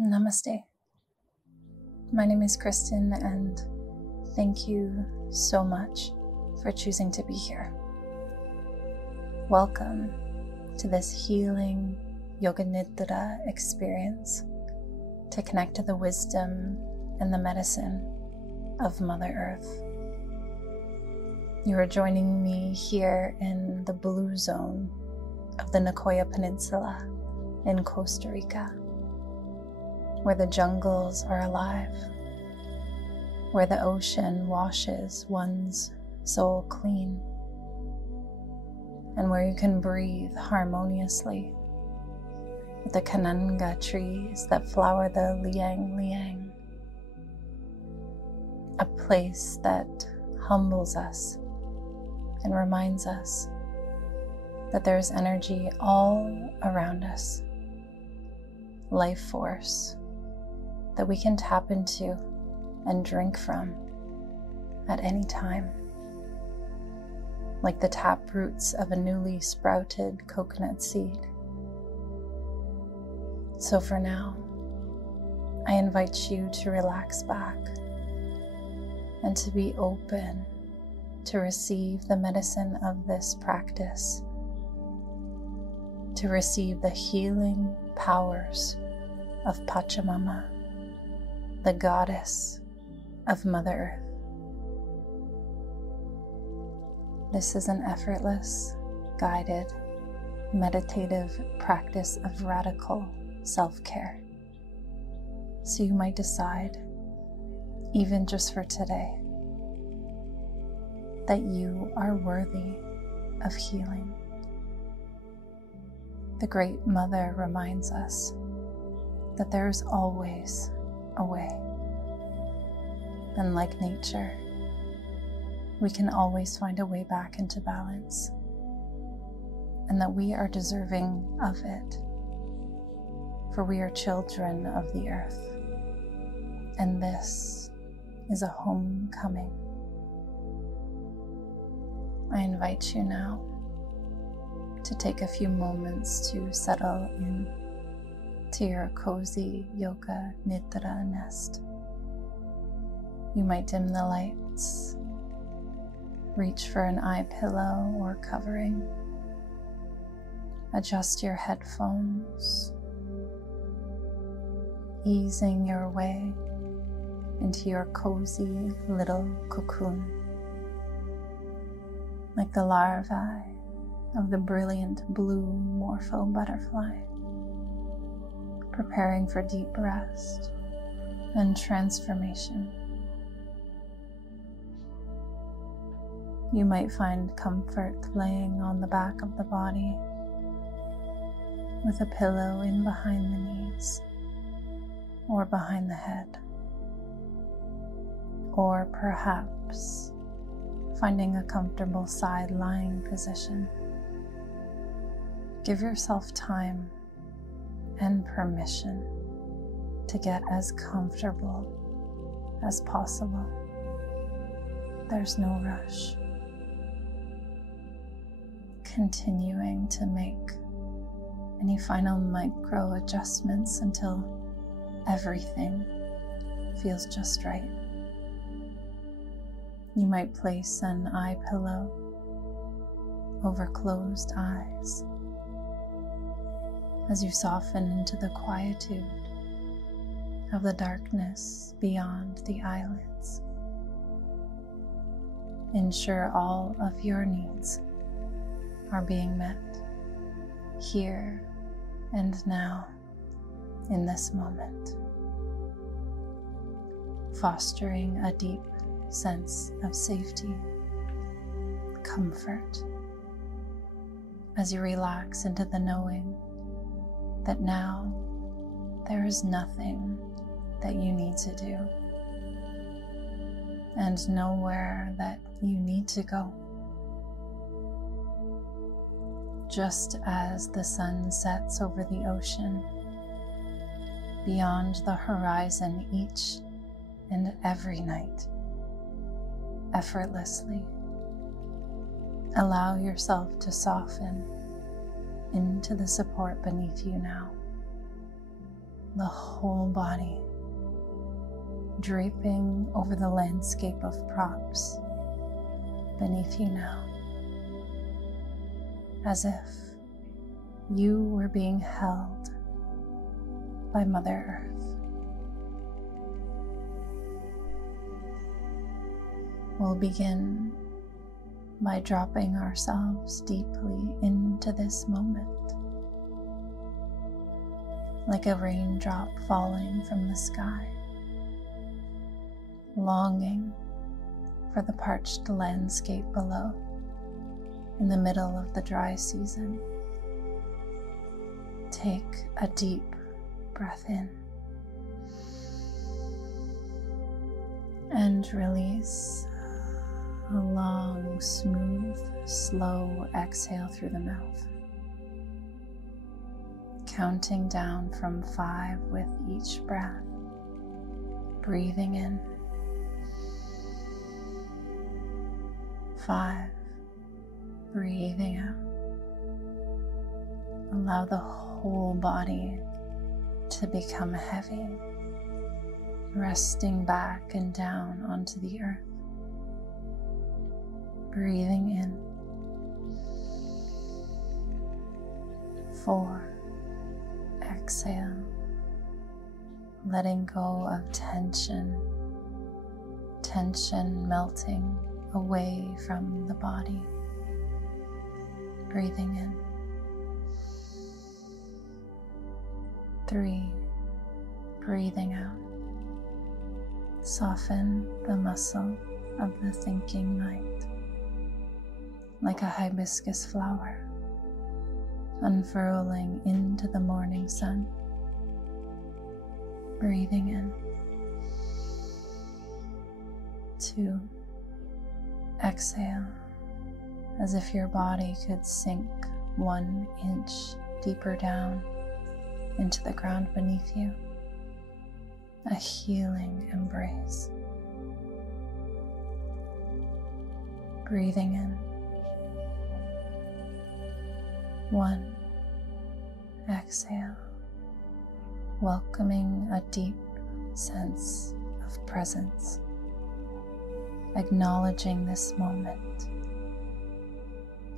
Namaste. My name is Kristyn, and thank you so much for choosing to be here. Welcome to this healing yoga Nidra experience to connect to the wisdom and the medicine of Mother Earth. You are joining me here in the blue zone of the Nicoya Peninsula in Costa Rica, where the jungles are alive, where the ocean washes one's soul clean, and where you can breathe harmoniously with the kananga trees that flower the liang liang, a place that humbles us and reminds us that there's energy all around us, life force that we can tap into and drink from at any time, like the tap roots of a newly sprouted coconut seed. So for now, I invite you to relax back and to be open to receive the medicine of this practice, to receive the healing powers of Pachamama, the goddess of Mother Earth. This is an effortless, guided, meditative practice of radical self-care. So you might decide, even just for today, that you are worthy of healing. The Great Mother reminds us that there is always a way. And like nature, we can always find a way back into balance, and that we are deserving of it, for we are children of the earth, and this is a homecoming. I invite you now to take a few moments to settle in to your cozy yoga Nidra nest. You might dim the lights, reach for an eye pillow or covering, adjust your headphones, easing your way into your cozy little cocoon, like the larvae of the brilliant blue morpho butterfly, preparing for deep rest and transformation. You might find comfort laying on the back of the body with a pillow in behind the knees or behind the head, or perhaps finding a comfortable side lying position. Give yourself time and permission to get as comfortable as possible. There's no rush. Continuing to make any final micro adjustments until everything feels just right. You might place an eye pillow over closed eyes as you soften into the quietude of the darkness beyond the eyelids. Ensure all of your needs are being met here and now in this moment, fostering a deep sense of safety, comfort, as you relax into the knowing that now there is nothing that you need to do and nowhere that you need to go. Just as the sun sets over the ocean, beyond the horizon each and every night, effortlessly, allow yourself to soften into the support beneath you now. the whole body, draping over the landscape of props beneath you now, as if you were being held by Mother Earth. We'll begin by dropping ourselves deeply into this moment, like a raindrop falling from the sky, longing for the parched landscape below in the middle of the dry season. Take a deep breath in and release a long, smooth, slow exhale through the mouth, counting down from 5 with each breath, breathing in. 5, breathing out. Allow the whole body to become heavy, resting back and down onto the earth. Breathing in. 4, exhale, letting go of tension melting away from the body. Breathing in. 3, breathing out. Soften the muscle of the thinking mind, like a hibiscus flower, unfurling into the morning sun. Breathing in. 2, exhale, as if your body could sink 1 inch deeper down into the ground beneath you, a healing embrace. Breathing in. 1, exhale, welcoming a deep sense of presence, acknowledging this moment,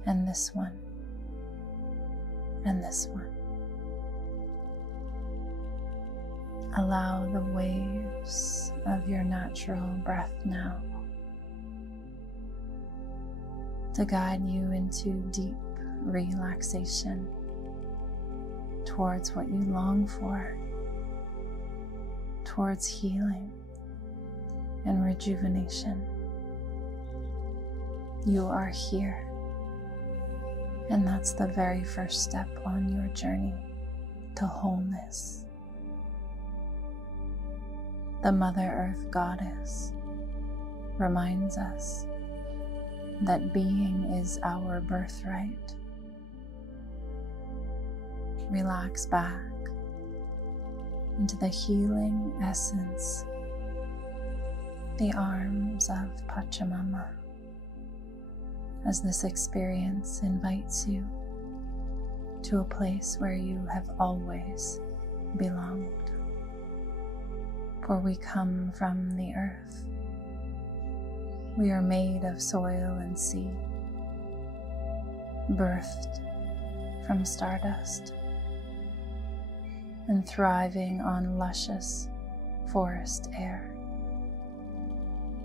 and this one, and this one. Allow the waves of your natural breath now to guide you into deep relaxation towards what you long for, towards healing and rejuvenation. You are here, and that's the very first step on your journey to wholeness. The Mother Earth Goddess reminds us that being is our birthright. Relax back into the healing essence, the arms of Pachamama, as this experience invites you to a place where you have always belonged. For we come from the earth. We are made of soil and sea, birthed from stardust, and thriving on luscious forest air.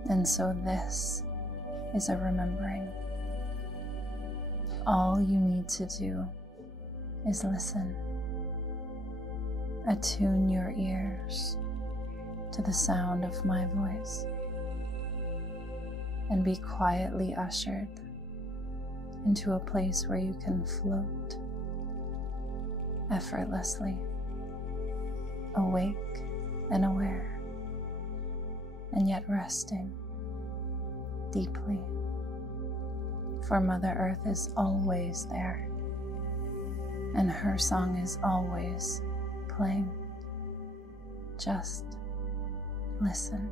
And so this is a remembering. All you need to do is listen. Attune your ears to the sound of my voice, and be quietly ushered into a place where you can float effortlessly, awake and aware, and yet resting deeply. For Mother Earth is always there, and her song is always playing. Just listen.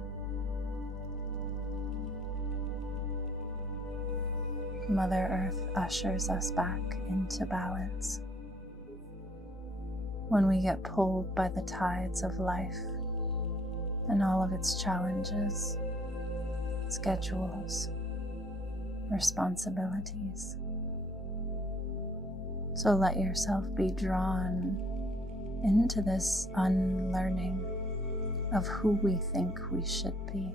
Mother Earth ushers us back into balance. when we get pulled by the tides of life and all of its challenges, schedules, responsibilities. So let yourself be drawn into this unlearning of who we think we should be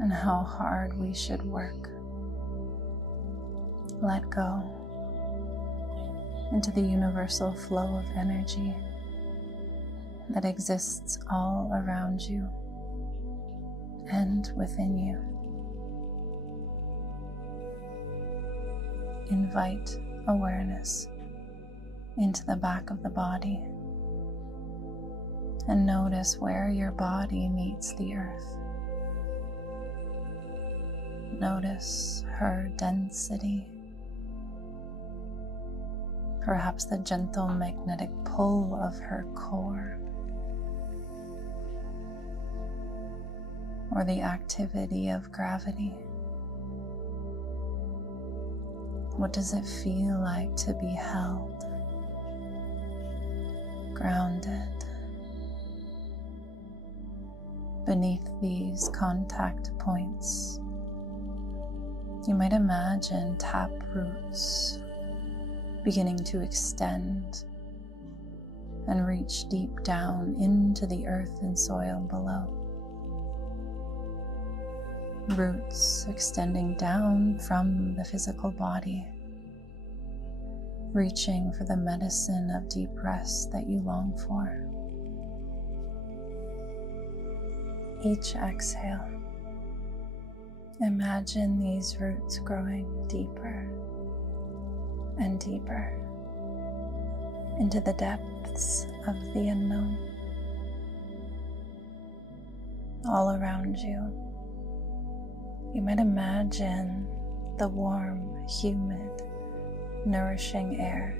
and how hard we should work. Let go into the universal flow of energy that exists all around you and within you. Invite awareness into the back of the body and notice where your body meets the earth. Notice her density, perhaps the gentle magnetic pull of her core, or the activity of gravity. What does it feel like to be held, grounded, beneath these contact points? You might imagine tap roots beginning to extend and reach deep down into the earth and soil below. Roots extending down from the physical body, reaching for the medicine of deep rest that you long for. Each exhale, imagine these roots growing deeper and deeper into the depths of the unknown. All around you, you might imagine the warm, humid, nourishing air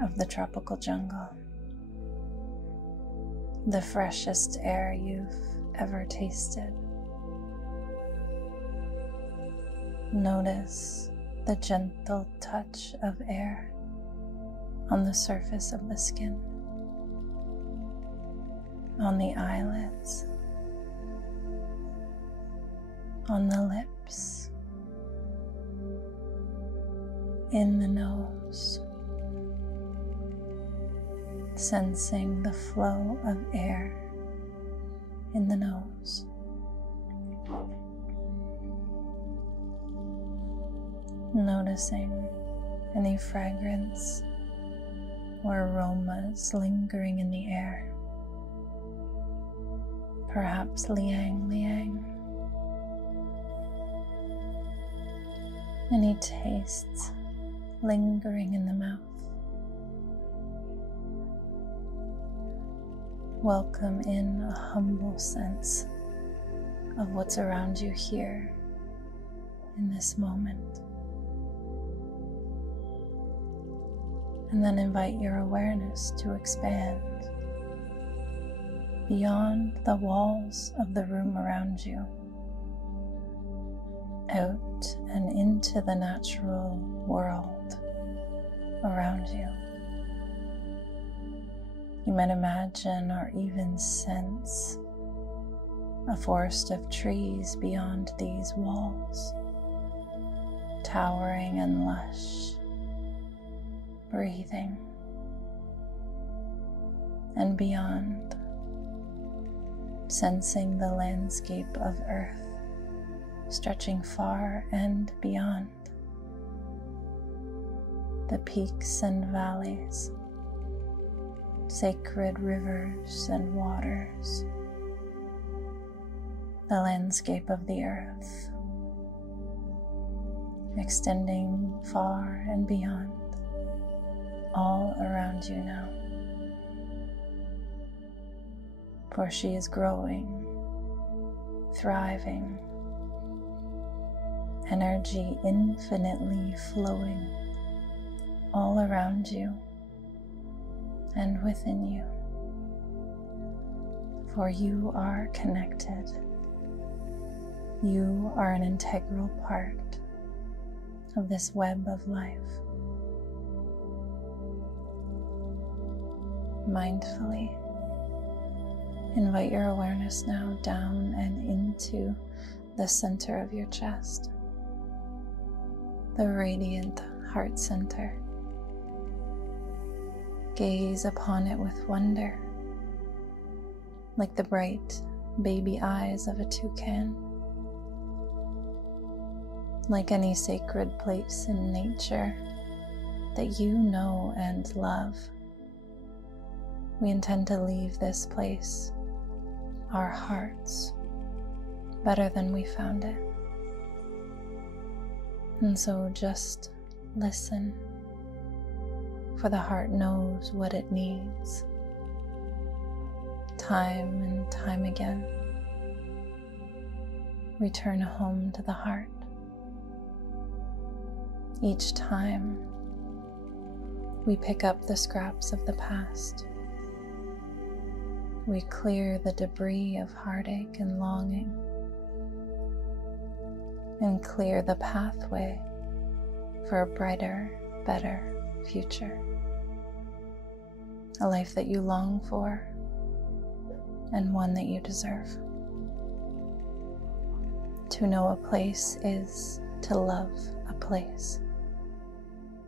of the tropical jungle, the freshest air you've ever tasted. Notice the gentle touch of air on the surface of the skin, on the eyelids, on the lips, in the nose, sensing the flow of air in the nose. Noticing any fragrance or aromas lingering in the air, perhaps liang liang. Any tastes lingering in the mouth. Welcome in a humble sense of what's around you here in this moment. And then invite your awareness to expand beyond the walls of the room around you, out and into the natural world around you. You might imagine or even sense a forest of trees beyond these walls, towering and lush, breathing, and beyond, sensing the landscape of earth stretching far and beyond, the peaks and valleys, sacred rivers and waters, the landscape of the earth, extending far and beyond, all around you now. For she is growing, thriving, energy infinitely flowing all around you and within you. For you are connected. You are an integral part of this web of life. mindfully. Invite your awareness now down and into the center of your chest, the radiant heart center. Gaze upon it with wonder, like the bright baby eyes of a toucan. Like any sacred place in nature that you know and love, we intend to leave this place, our hearts, better than we found it. And so just listen, for the heart knows what it needs. Time and time again, return home to the heart. Each time, we pick up the scraps of the past. We clear the debris of heartache and longing, and clear the pathway for a brighter, better future. A life that you long for, and one that you deserve. To know a place is to love a place.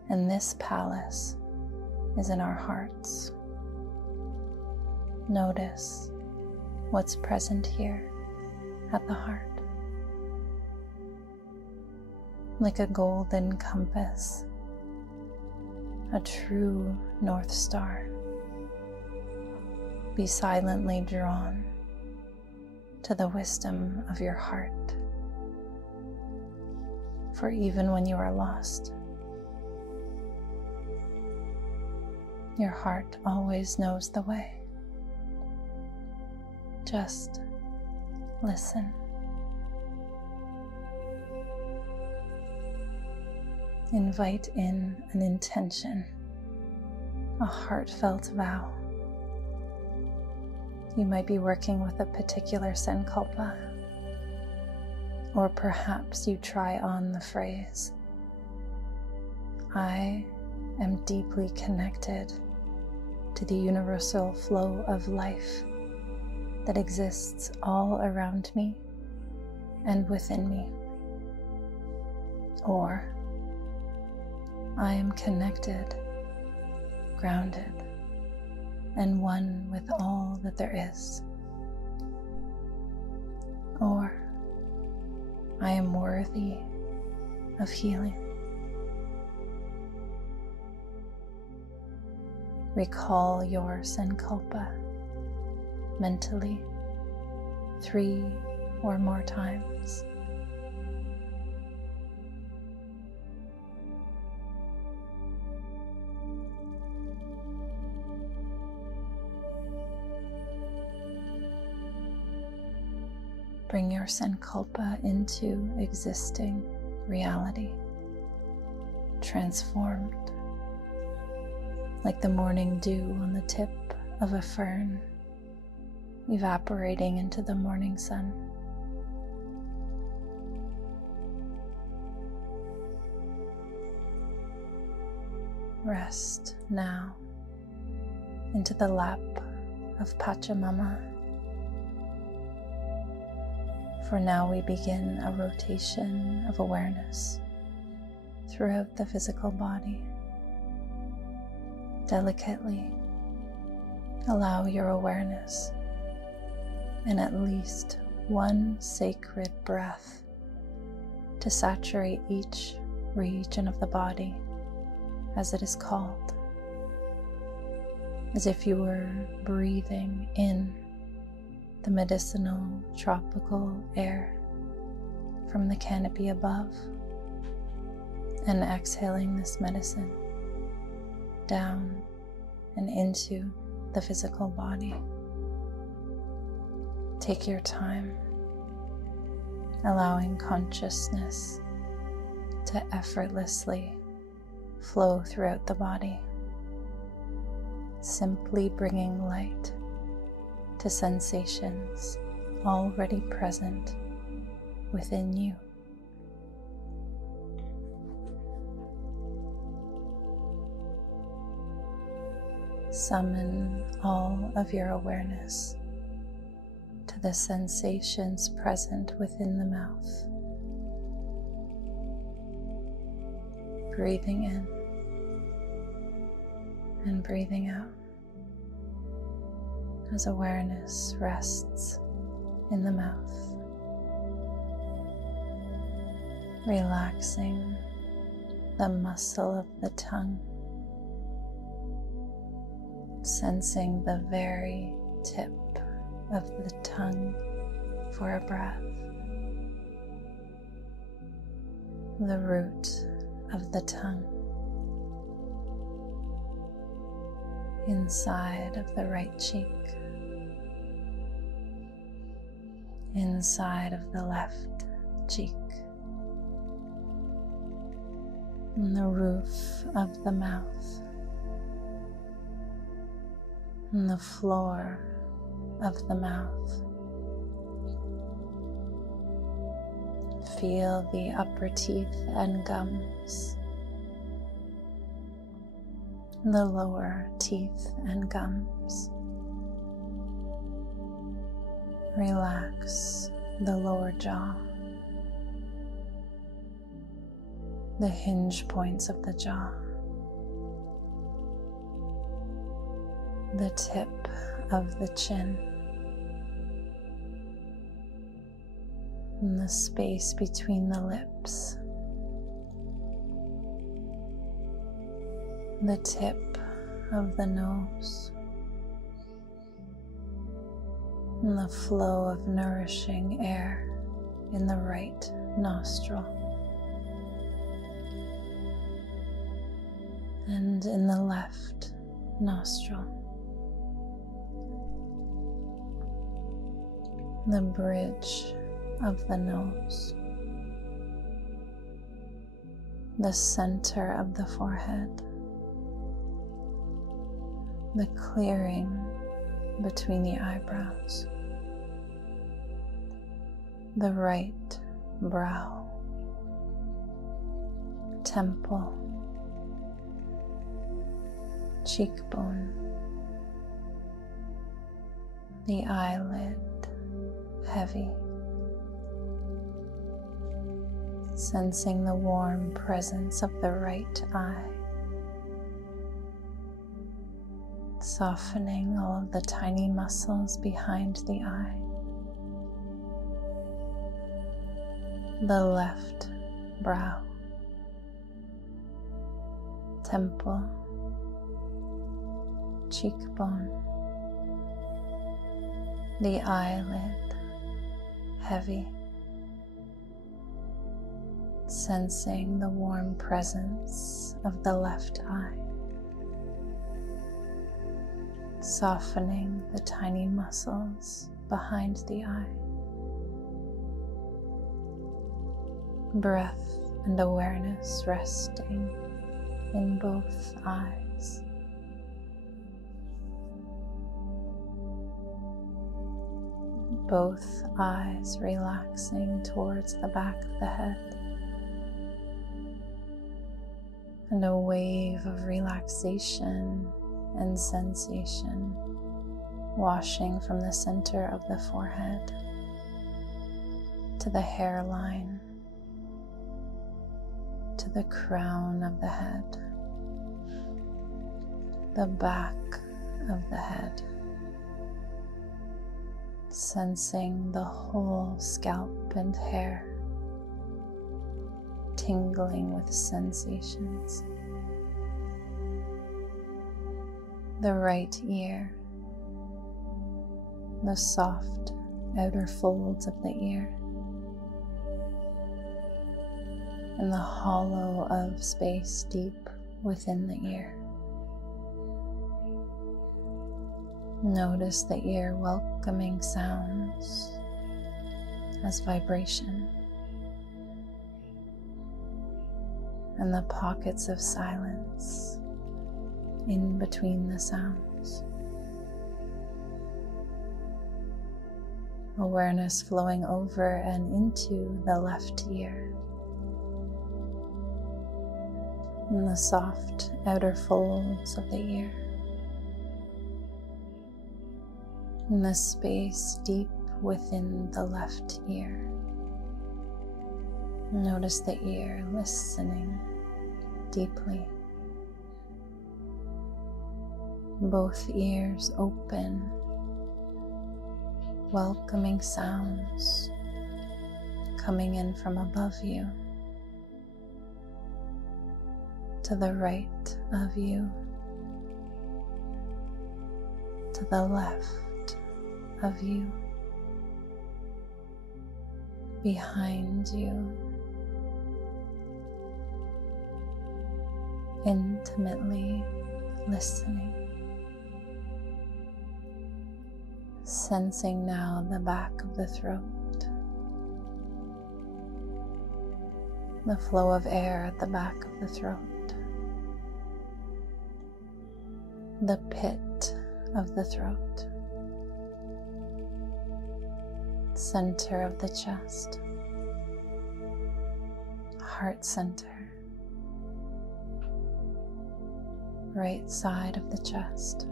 And this palace is in our hearts. Notice what's present here at the heart. Like a golden compass, a true North Star. Be silently drawn to the wisdom of your heart. For even when you are lost, your heart always knows the way. Just listen. Invite in an intention, a heartfelt vow. You might be working with a particular sankalpa, or perhaps you try on the phrase, I am deeply connected to the universal flow of life that exists all around me and within me. Or, I am connected, grounded, and one with all that there is. Or, I am worthy of healing. Recall your sankalpa mentally 3 or more times. Bring your sankalpa into existing reality, transformed like the morning dew on the tip of a fern, evaporating into the morning sun. Rest now into the lap of Pachamama. For now we begin a rotation of awareness throughout the physical body. Delicately allow your awareness in at least one sacred breath to saturate each region of the body, as it is called, as if you were breathing in the medicinal tropical air from the canopy above, and exhaling this medicine down and into the physical body. Take your time, allowing consciousness to effortlessly flow throughout the body, simply bringing light to sensations already present within you. Summon all of your awareness to the sensations present within the mouth. Breathing in and breathing out as awareness rests in the mouth, relaxing the muscle of the tongue, sensing the very tip of the tongue for a breath, the root of the tongue, inside of the right cheek, inside of the left cheek, and the roof of the mouth, and the floor of the mouth. Feel the upper teeth and gums, the lower teeth and gums. Relax the lower jaw, the hinge points of the jaw, the tip of the chin, and the space between the lips, the tip of the nose, and the flow of nourishing air in the right nostril, and in the left nostril. The bridge of the nose, the center of the forehead, the clearing between the eyebrows, the right brow, temple, cheekbone, the eyelid heavy, sensing the warm presence of the right eye, softening all of the tiny muscles behind the eye, the left brow, temple, cheekbone, the eyelid heavy, sensing the warm presence of the left eye, softening the tiny muscles behind the eye. Breath and awareness resting in both eyes. Both eyes relaxing towards the back of the head, and a wave of relaxation and sensation washing from the center of the forehead to the hairline, to the crown of the head, the back of the head, sensing the whole scalp and hair tingling with sensations. The right ear, the soft outer folds of the ear, and the hollow of space deep within the ear. Notice the ear welcoming sounds as vibration, and the pockets of silence in between the sounds. Awareness flowing over and into the left ear, and the soft outer folds of the ear, in the space deep within the left ear. Notice the ear listening deeply. Both ears open, welcoming sounds coming in from above you, to the right of you, to the left of you, behind you, intimately listening, sensing now the back of the throat, the flow of air at the back of the throat, the pit of the throat, center of the chest, heart center, right side of the chest,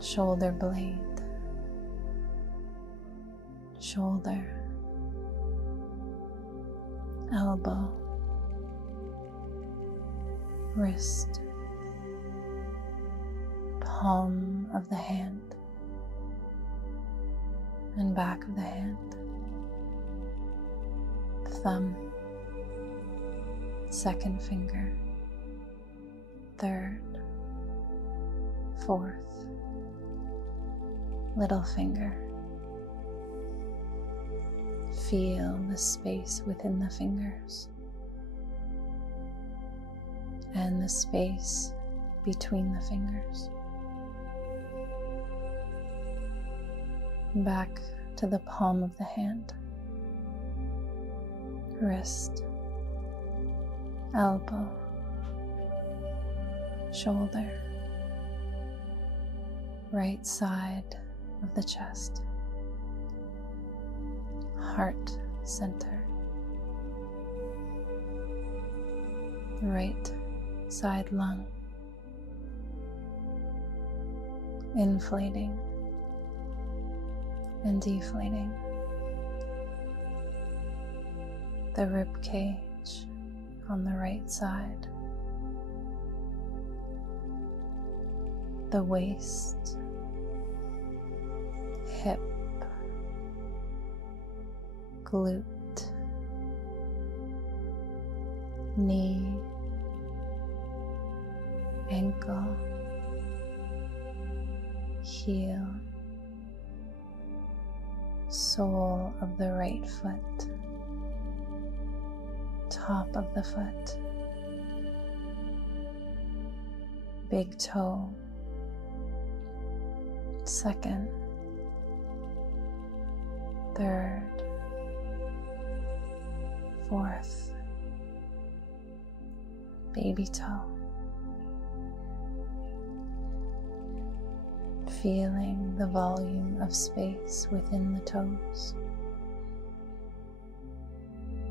shoulder blade, shoulder, elbow, wrist, palm of the hand, and back of the hand, thumb, second finger, third, fourth, little finger. Feel the space within the fingers and the space between the fingers. Back to the palm of the hand, wrist, elbow, shoulder, right side of the chest, heart center, right side lung, inflating and deflating, the rib cage on the right side, the waist, hip, glute, knee, ankle, heel, sole of the right foot, top of the foot, big toe, second, third, fourth, baby toe. Feeling the volume of space within the toes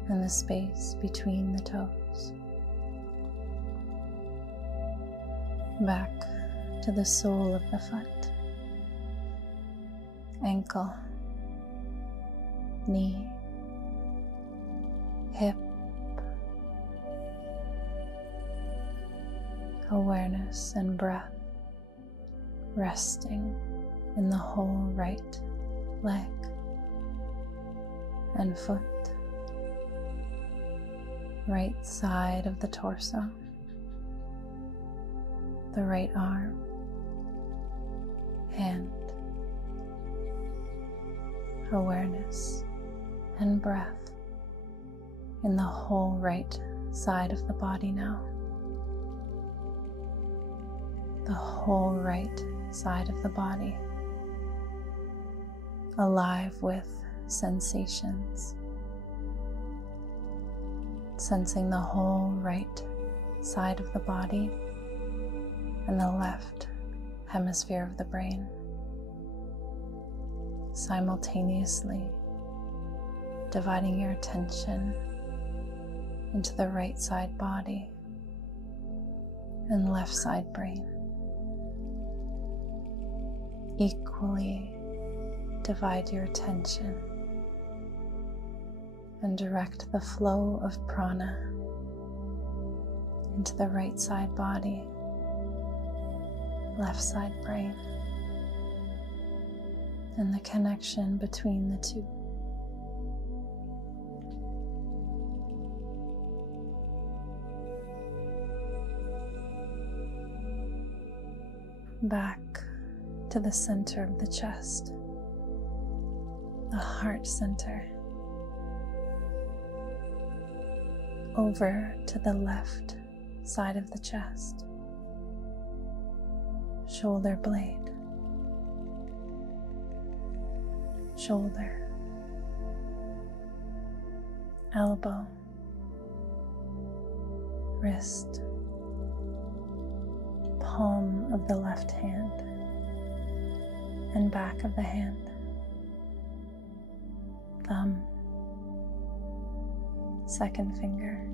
and the space between the toes. Back to the sole of the foot, ankle, knee, hip, awareness and breath resting in the whole right leg and foot, right side of the torso, the right arm, hand, awareness and breath in the whole right side of the body now, the whole right side of the body, alive with sensations, sensing the whole right side of the body and the left hemisphere of the brain, simultaneously dividing your attention into the right side body and left side brain. Equally divide your attention and direct the flow of prana into the right side body, left side brain, and the connection between the two. Back to the center of the chest, the heart center, over to the left side of the chest, shoulder blade, shoulder, elbow, wrist, palm of the left hand, and back of the hand, thumb, second finger,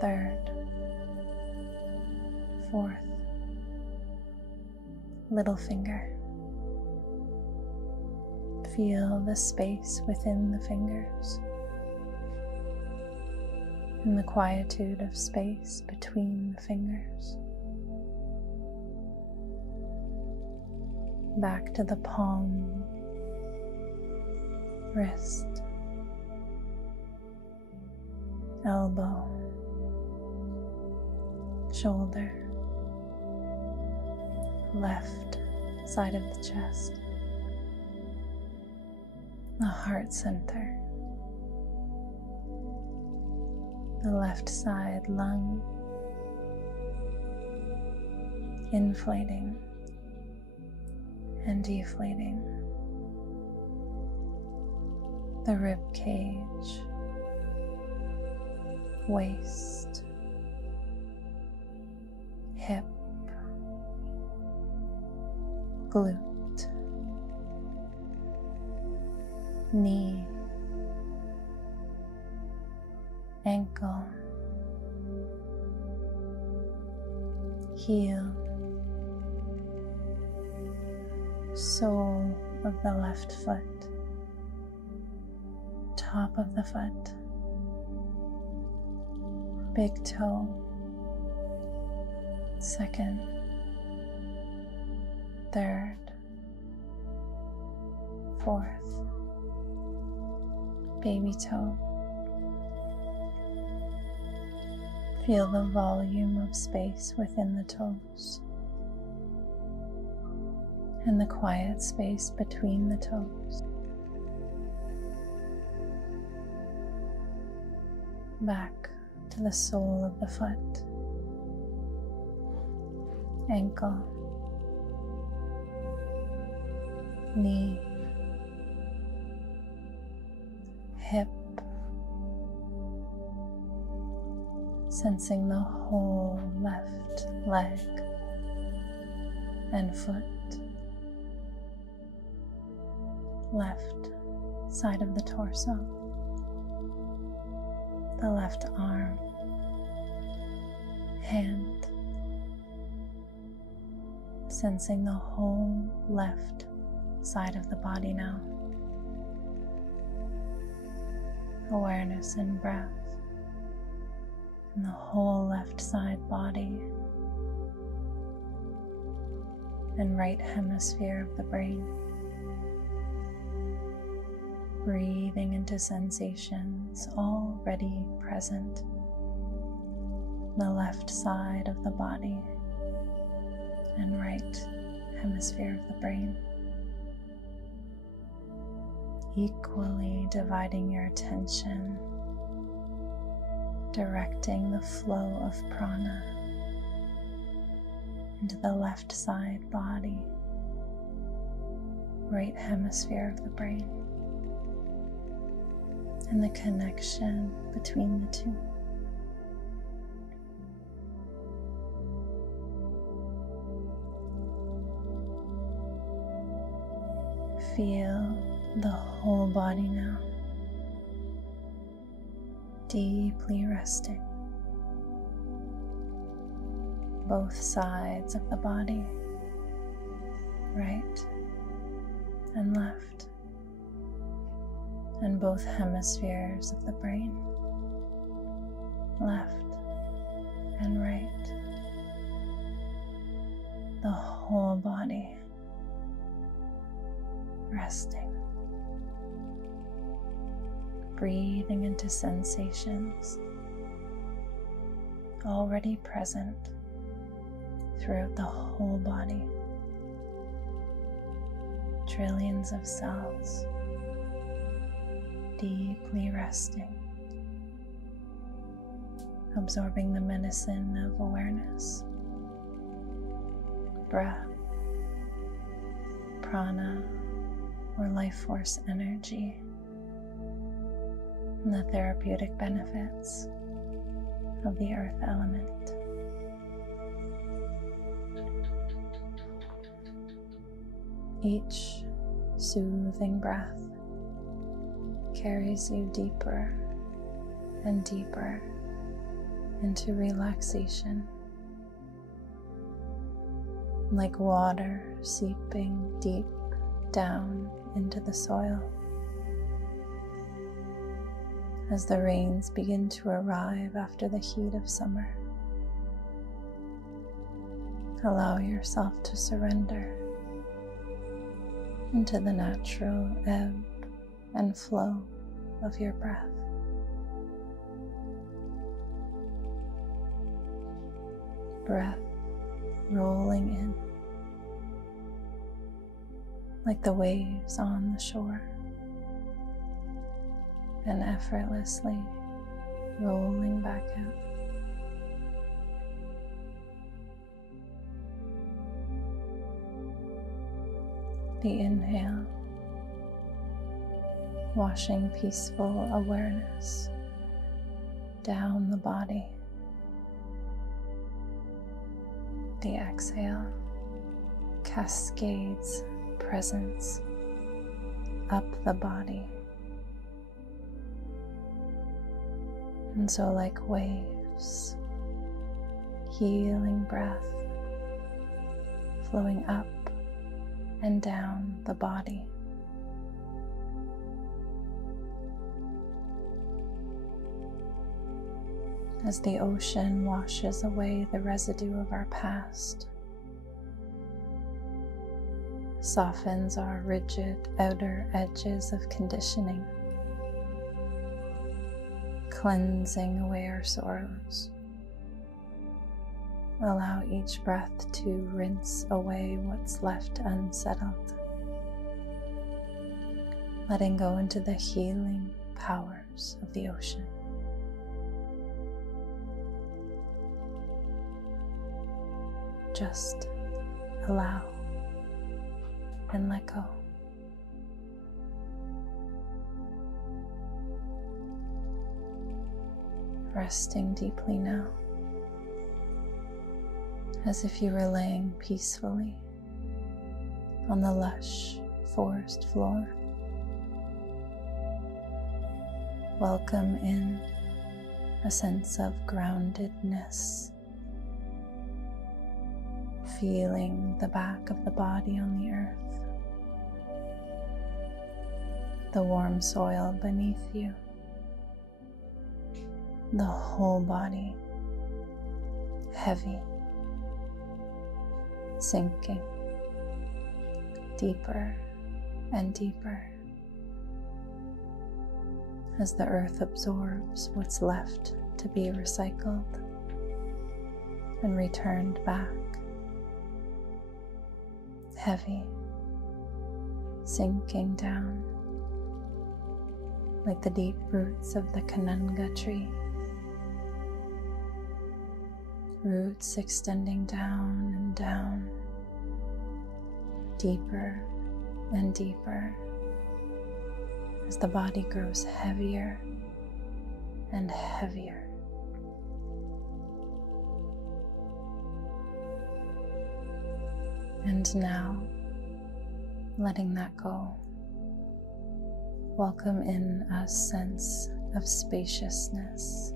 third, fourth, little finger. Feel the space within the fingers and the quietude of space between the fingers. Back to the palm, wrist, elbow, shoulder, left side of the chest, the heart center, the left side lung, inflating and deflating, the rib cage, waist, hip, glute, knee, ankle, heel, sole of the left foot, top of the foot, big toe, second, third, fourth, baby toe. Feel the volume of space within the toes and the quiet space between the toes. Back to the sole of the foot, ankle, knee, hip, sensing the whole left leg and foot, left side of the torso, the left arm, hand, sensing the whole left side of the body now. Awareness in breath and the whole left side body and right hemisphere of the brain. Breathing into sensations already present in the left side of the body and right hemisphere of the brain. Equally dividing your attention, directing the flow of prana into the left side body, right hemisphere of the brain, and the connection between the two. Feel the whole body now, deeply resting, both sides of the body, both hemispheres of the brain, left and right, the whole body resting, breathing into sensations already present throughout the whole body. Trillions of cells deeply resting, absorbing the medicine of awareness, breath, prana, or life force energy, and the therapeutic benefits of the earth element. Each soothing breath carries you deeper and deeper into relaxation, like water seeping deep down into the soil. As the rains begin to arrive after the heat of summer, allow yourself to surrender into the natural ebb and flow of your breath. Breath rolling in like the waves on the shore, and effortlessly rolling back out. The inhale, washing peaceful awareness down the body. The exhale cascades presence up the body. And so, like waves, healing breath flowing up and down the body. As the ocean washes away the residue of our past, softens our rigid outer edges of conditioning, cleansing away our sorrows. Allow each breath to rinse away what's left unsettled, letting go into the healing powers of the ocean. Just allow and let go. Resting deeply now, as if you were laying peacefully on the lush forest floor. Welcome in a sense of groundedness, feeling the back of the body on the earth, the warm soil beneath you, the whole body heavy, sinking deeper and deeper as the earth absorbs what's left to be recycled and returned back, heavy, sinking down like the deep roots of the kananga tree, roots extending down and down, deeper and deeper as the body grows heavier and heavier. And now, letting that go, welcome in a sense of spaciousness,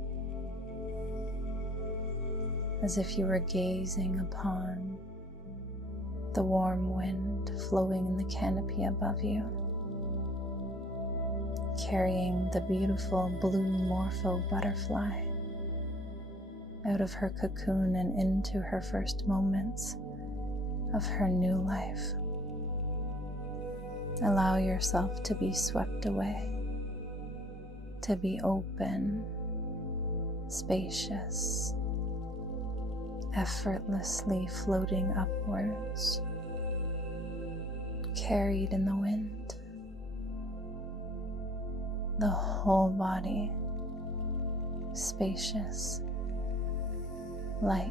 as if you were gazing upon the warm wind flowing in the canopy above you, carrying the beautiful blue morpho butterfly out of her cocoon and into her first moments of her new life. Allow yourself to be swept away, to be open, spacious, effortlessly floating upwards, carried in the wind. The whole body spacious, light,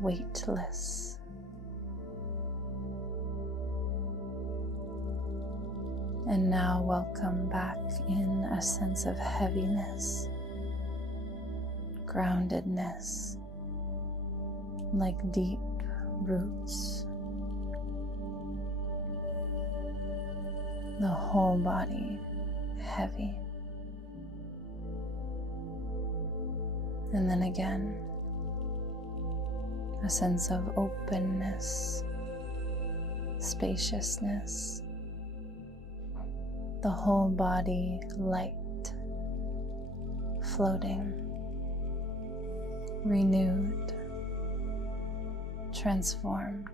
weightless. And now welcome back in a sense of heaviness, groundedness, like deep roots. The whole body heavy. And then again, a sense of openness, spaciousness, the whole body light, floating, renewed, transformed,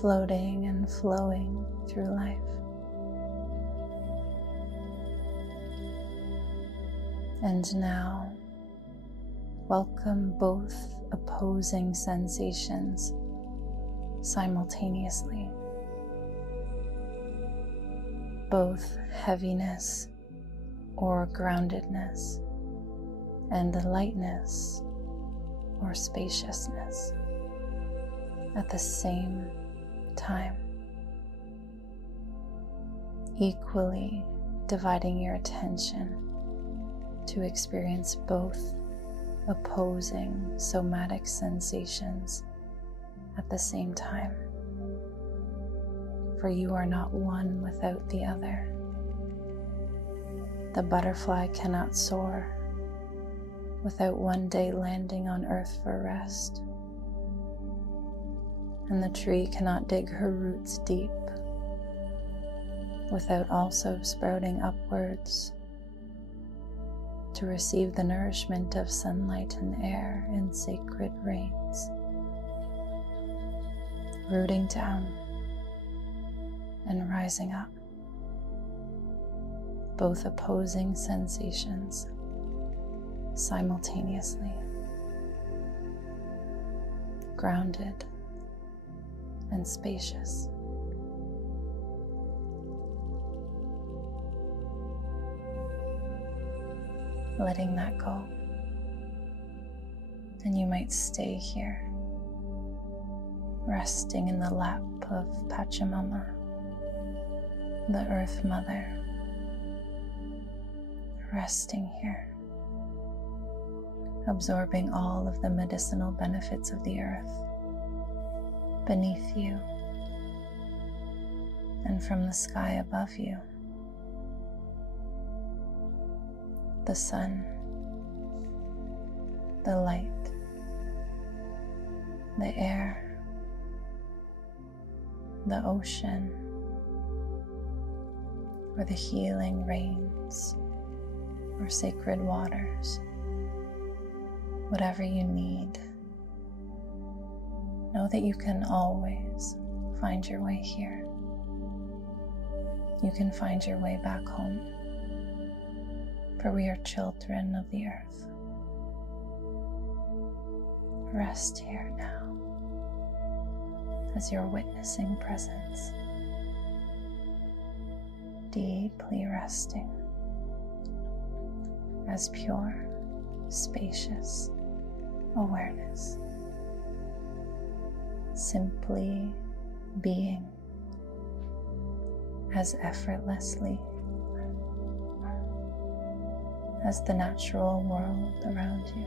floating and flowing through life. And now, welcome both opposing sensations simultaneously. Both heaviness or groundedness and lightness or spaciousness at the same time, equally dividing your attention to experience both opposing somatic sensations at the same time. For you are not one without the other. The butterfly cannot soar without one day landing on earth for rest. And the tree cannot dig her roots deep without also sprouting upwards to receive the nourishment of sunlight and air in sacred rains, rooting down and rising up, both opposing sensations simultaneously, grounded and spacious. Letting that go. And you might stay here, resting in the lap of Pachamama, the Earth Mother, resting here, absorbing all of the medicinal benefits of the earth beneath you and from the sky above you. The sun, the light, the air, the ocean, or the healing rains or sacred waters, whatever you need. Know that you can always find your way here. You can find your way back home, for we are children of the earth. Rest here now as you're witnessing presence, deeply resting as pure, spacious awareness, simply being as effortlessly as the natural world around you,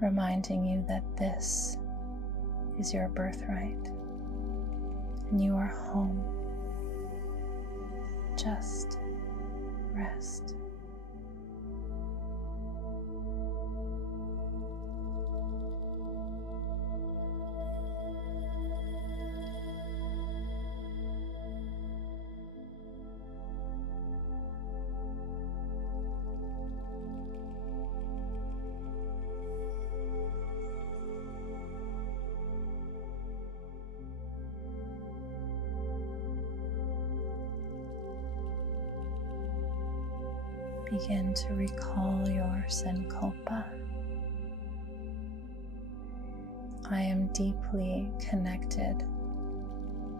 reminding you that this is your birthright and you are home. Just rest. Begin to recall your sankalpa. I am deeply connected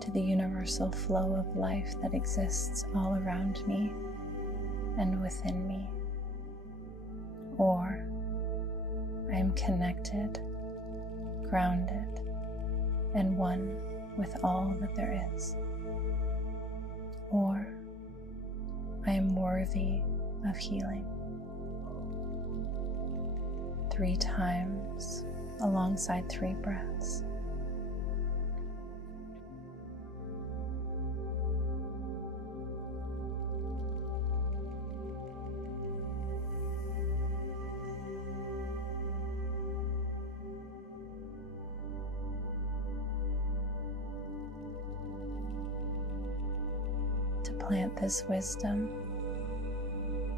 to the universal flow of life that exists all around me and within me. Or I am connected, grounded, and one with all that there is. Or I am worthy of healing. 3 times alongside 3 breaths. To plant this wisdom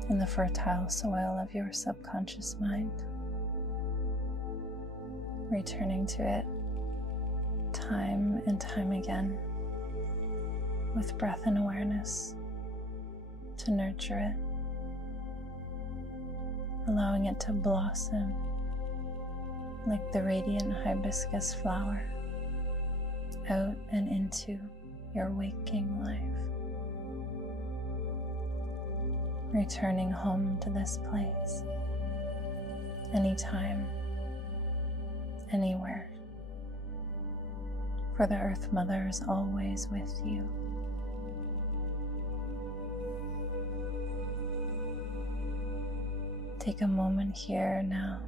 in the fertile soil of your subconscious mind, returning to it time and time again with breath and awareness to nurture it, allowing it to blossom like the radiant hibiscus flower out and into your waking life. Returning home to this place anytime, anywhere, for the Earth Mother is always with you. Take a moment here now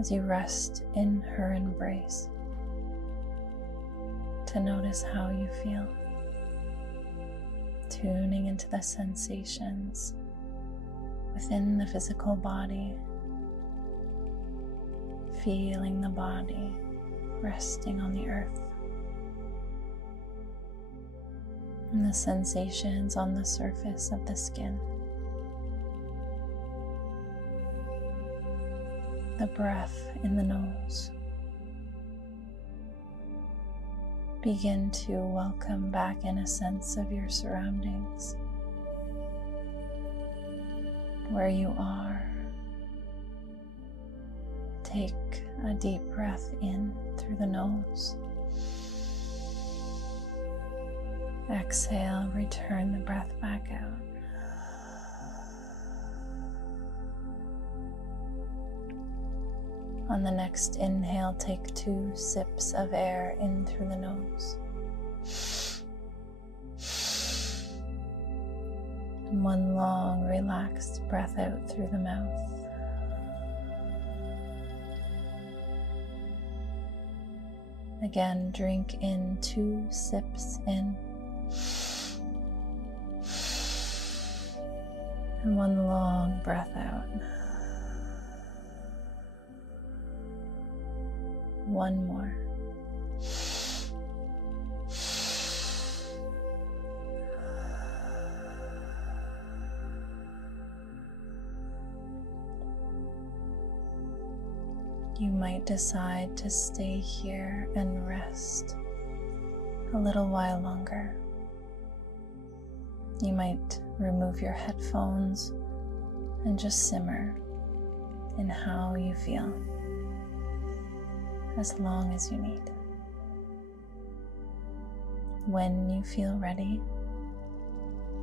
as you rest in her embrace to notice how you feel. Tuning into the sensations within the physical body, feeling the body resting on the earth, and the sensations on the surface of the skin. The breath in the nose. Begin to welcome back in a sense of your surroundings, where you are. Take a deep breath in through the nose. Exhale, return the breath back out. On the next inhale, take 2 sips of air in through the nose. And 1 long, relaxed breath out through the mouth. Again, drink in 2 sips in. And 1 long breath out. 1 more. You might decide to stay here and rest a little while longer. You might remove your headphones and just simmer in how you feel, as long as you need. When you feel ready,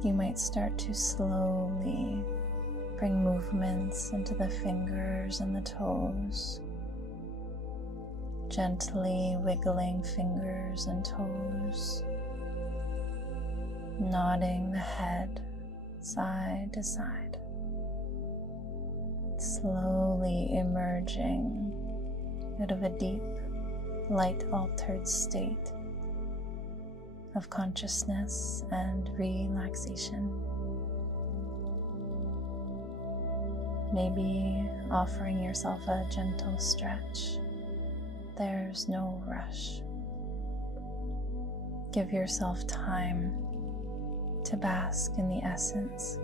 you might start to slowly bring movements into the fingers and the toes, gently wiggling fingers and toes, nodding the head side to side, slowly emerging out of a deep, light-altered state of consciousness and relaxation. Maybe offering yourself a gentle stretch. There's no rush. Give yourself time to bask in the essence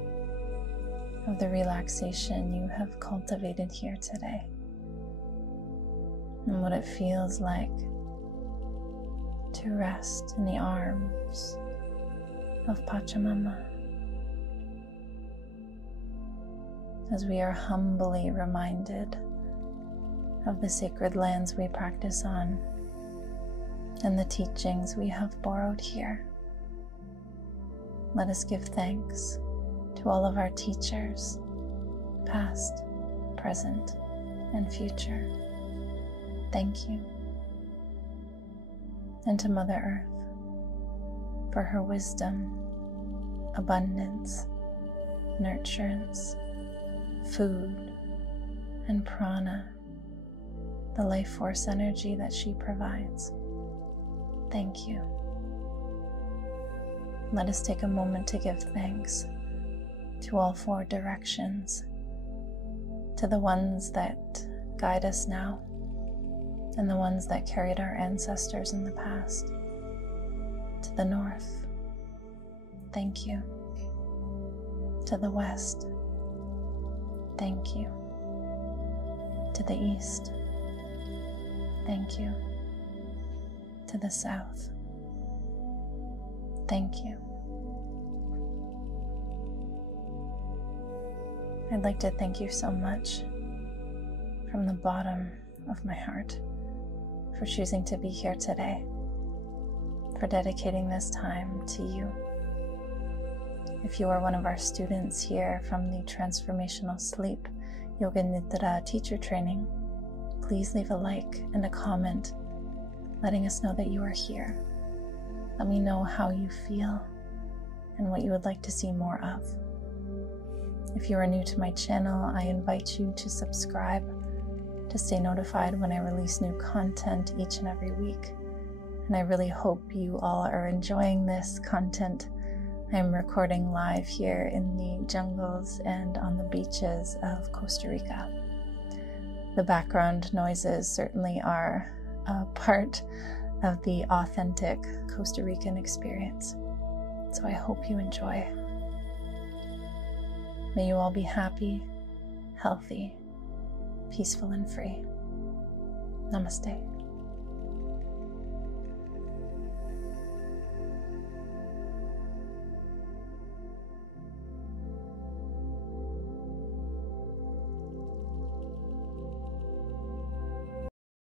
of the relaxation you have cultivated here today, and what it feels like to rest in the arms of Pachamama. as we are humbly reminded of the sacred lands we practice on and the teachings we have borrowed here. Let us give thanks to all of our teachers, past, present, and future. Thank you. And to Mother Earth for her wisdom, abundance, nurturance, food, and prana, the life force energy that she provides. Thank you. Let us take a moment to give thanks to all four directions, to the ones that guide us now, and the ones that carried our ancestors in the past. To the north, thank you. To the west, thank you. To the east, thank you. To the south, thank you. I'd like to thank you so much from the bottom of my heart for choosing to be here today, for dedicating this time to you. If you are one of our students here from the Transformational Sleep Yoga Nidra teacher training, please leave a like and a comment letting us know that you are here. Let me know how you feel and what you would like to see more of. If you are new to my channel, I invite you to subscribe to stay notified when I release new content each and every week. And I really hope you all are enjoying this content. I'm recording live here in the jungles and on the beaches of Costa Rica. The background noises certainly are a part of the authentic Costa Rican experience. So I hope you enjoy. May you all be happy, healthy, peaceful, and free. Namaste.